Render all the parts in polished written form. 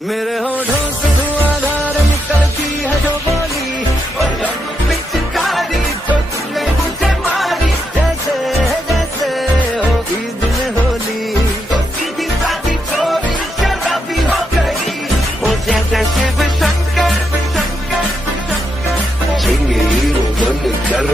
मेरे होठों से धुआंधार निकलती है जो बोली, पिचकारी जो तुमने मुझे मारी, जैसे जैसे होगी दिन होली, तो सीधी साधी चोरी शराबी हो गई, मुझे जैसे शंकर झिंगे बन कर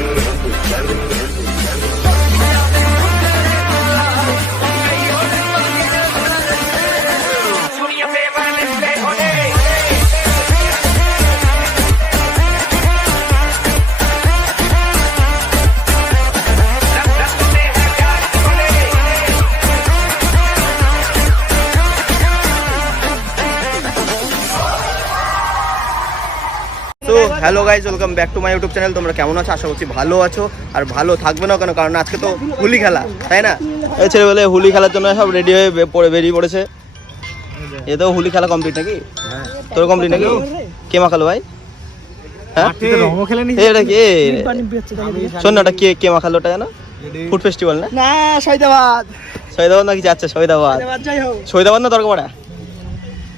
তো hello guys, welcome back to my YouTube channel. তোমরা কেমন আছো? আশা করছি ভালো আছো, আর ভালো থাকবে না কেন, কারণ আজকে তো হোলি খেলা, তাই না? এই ছেলেবেলে হোলি খেলার জন্য সব রেডি হয়ে বেরিয়ে পড়েছে। এ তো হোলি খেলা কমপ্লিট নাকি? তোর কমপ্লিট নাকি? কে মাখালো ভাই? হ্যাঁ এটা কে? শোন না, ওটা কে মাখালো? ওটা জানো? ফুড ফেস্টিভ্যাল না? শহীদাবাদ নাকি যাচ্ছে? শহীদাবাদ না দরকার?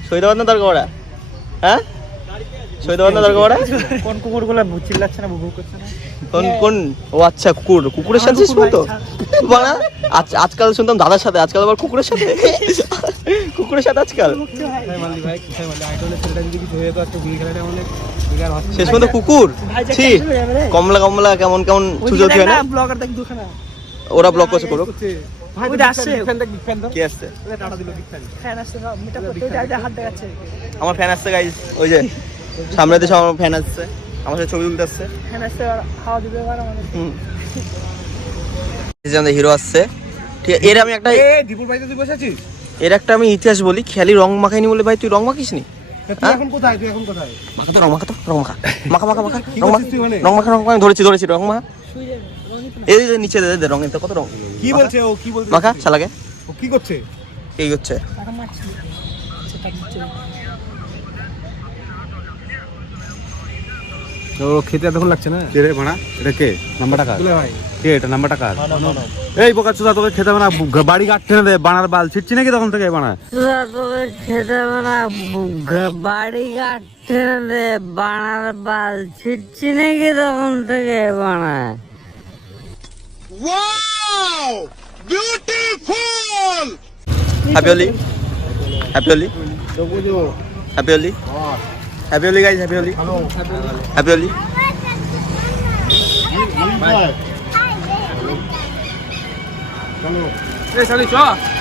শহীদাবাদ না দরকার? হ্যাঁ শহীদাবাদ না দরকার? কোন কুকুরগুলো চিল্লাচ্ছে না, ভুভু করছে না? কোন ও আচ্ছা, কুকুরের সাথে তো বানা। আজকাল শুনতাম দাদার সাথে, আজকাল আবার কুকুরের সাথে আজকাল শেষ পর্যন্ত কুকুর। কমলা কেমন সুযোগ হয় না? ওরা ব্লক করছে, করুক। আমার ফ্যান আসছে গাইস, ওই যে সামনে দেশে আমার ফ্যান আসছে, আমার সাথে ছবি তুলতে আসছে। হিরো আসছে, ঠিক আছে। এর আমি একটা এর একটা আমি ইতিহাস বলি। খেয়ালি রং মাখাইনি বলে ভাই তুই রং মাখিস নি? ধরেছি রং মাখা। এই নিচে রঙের তো কত রং। কি বলছে ও? কি বলছে? মাখা শালাকে। ও কি করছে? এই হচ্ছে তো খেতে এতক্ষণ লাগছে না? কে রে ভাড়া? এটা কে? নাম্বারটা কার? ভাই কে এটা? নাম্বারটা কার? এই বোকা চোদা, তোকে খেতে হবে না, বাড়ি কাটতে না দে, বানার বাল ছিটছি নাকি তখন থেকে বানা? তোকে খেতে হবে না, বাড়ি কাটতে না দে, বানার বাল ছিটছি নাকি তখন থেকে বানায়। Happy Holi, happy Holi, happy Holi, happy Holi guys, happy Holi, happy Holi.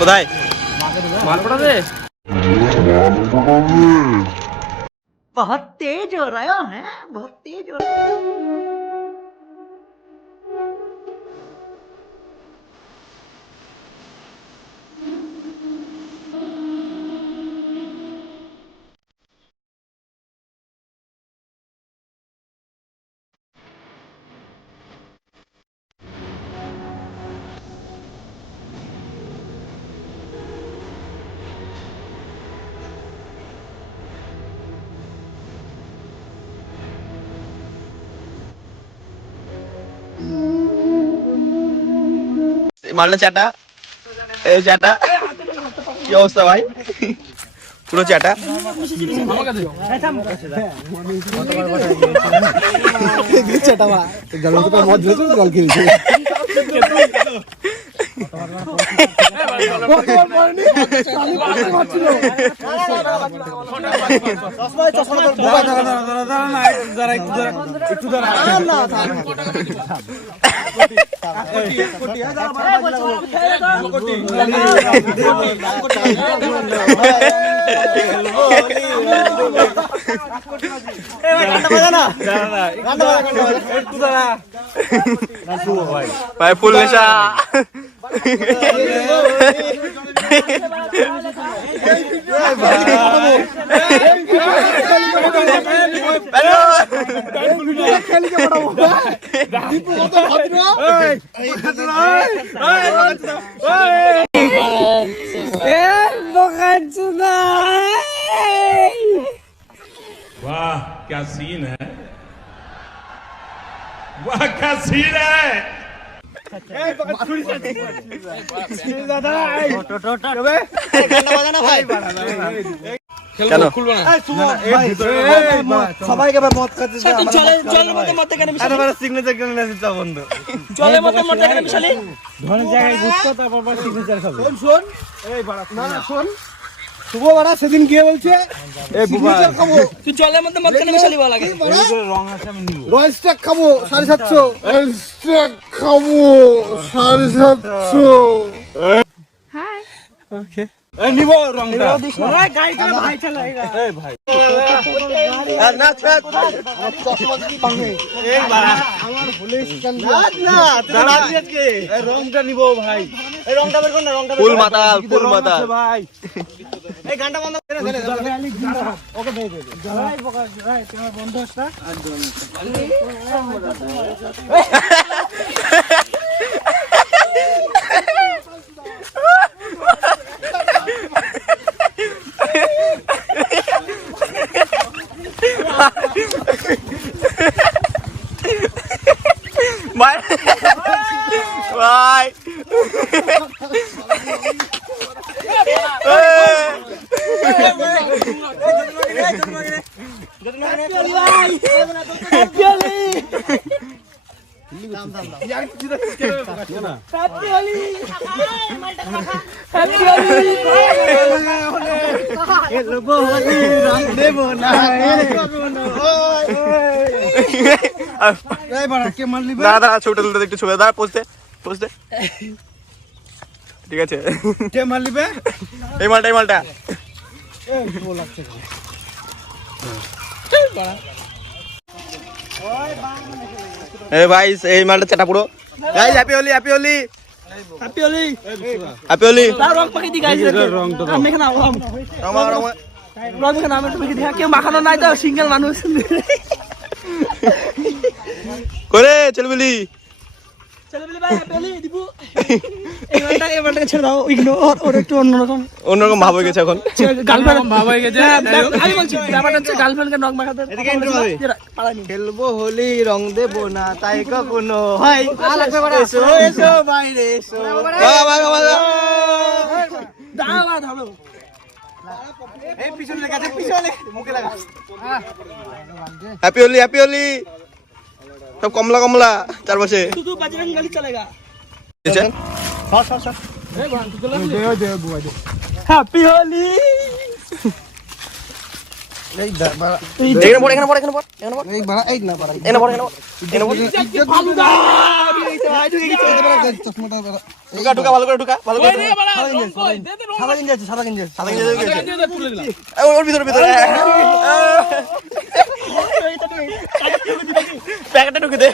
কোথায় बहुत तेज हो रहा है, बहुत तेज हो रहा है। মারলে চাটা, এই চাটা কি অবস্থা ভাই? পুরো চাটা। জল খেয়েছে। ভাই ফুল নেশা। वाह क्या सीन है, वाह क्या सीन है। কেন সবাইকে আবার মদ খাচ্ছে সিগনেচার কেন নিতে বন্ধু ধরনের জায়গায় ঘুরতো তারপর সিগনেচার খাবে শোন এই বাড়া না না শোন শুভ বাড়া সেদিন গিয়ে বলছে এই সিগনেচার খাবো তুই জলের মধ্যে মদ কেন মিশালি বল আগে রং আছে আমি নিব রয়্যাল স্ট্যাক খাবো 750 রয়্যাল স্ট্যাক খাবো 750 হাই ওকে এই নিব রংটা ওই গাড়িটা ভাই চালাएगा এই ভাই না ছাড় চশমা কি ভাঙে এই বাড়া আমার হলে স্ক্যান্ডাল না তুই না আজকে এই রংটা নিব ভাই এই রংটা বের কর না রংটা ফুল মাতাল ফুল মাতাল ভাই এই গানটা বন্ধ করে দে ওকে দে দে ভাই বকা ভাই তোমার বন্ধ আছে ভাই ভাই দাদা ছবিটা তুলতে একটু ছবি দাঁড়া পোস্টে পোস্টে ঠিক আছে কে মারলিবে এই মালটা এই ভাই এই মালটা চেটা পুরো guys happy Holi happy Holi happy Holi happy Holi তার রং পাকি দি গাইস রংটা আমি এখানে আলাম রমা রমা রং এখানে আমি তুমি দেখা কেউ মাখানো নাই তো সিঙ্গেল মানুষ করে চল বলি চলে বলি ভাই হ্যাপি হোলি দিবু এবারটা ছেড়ে দাও ইগনোর ওর একটু অন্যরকম ভাব হয়ে গেছে এখন গার্লফ্রেন্ড ভাব হয়ে গেছে আমি বলছি ব্যাপারটা হচ্ছে গার্লফ্রেন্ডকে নক মাখাতে এদিকে intro হবে। পালানি খেলবো হোলি রং দেব না তাই কখনো হয় এসো এসো বাইরে এসো দাও আর ধরো এই পিছনে লেগে আছে পিছনে মুখে লাগা হ্যাপি হোলি সব কমলা কমলা চারপাশে तू बजरंग गली चलेगा हैप्पी होली এখানে পড় এই বাড়া এই না বাড়া फालूदा চশমাটা বাড়া ঢুকা ভালো করে ঢুকা ভালো করে সাদা গেঞ্জি আছে সাদা গেঞ্জি আছে সাদা গেঞ্জি ওর ভিতরে প্যাকেটে ঢুকে দে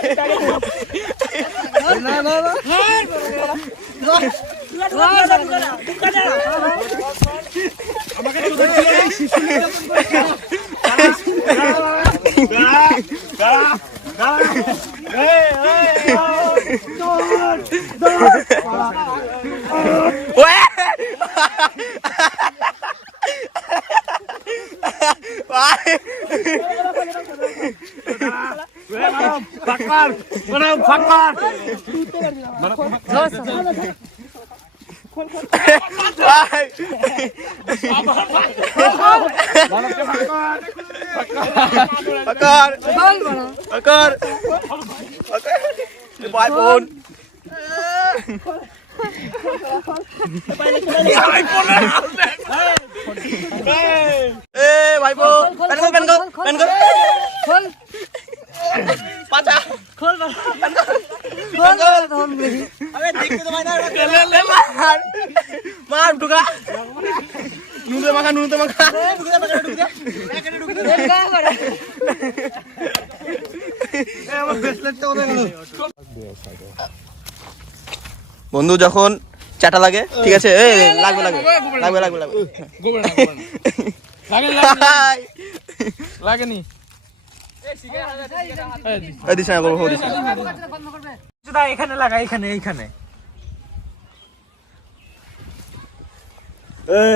না না না মার ঢুকা নুনতে মাখা বন্ধু যখন চাটা লাগে ঠিক আছে লাগবে লাগেনি এখানে লাগা এইখানে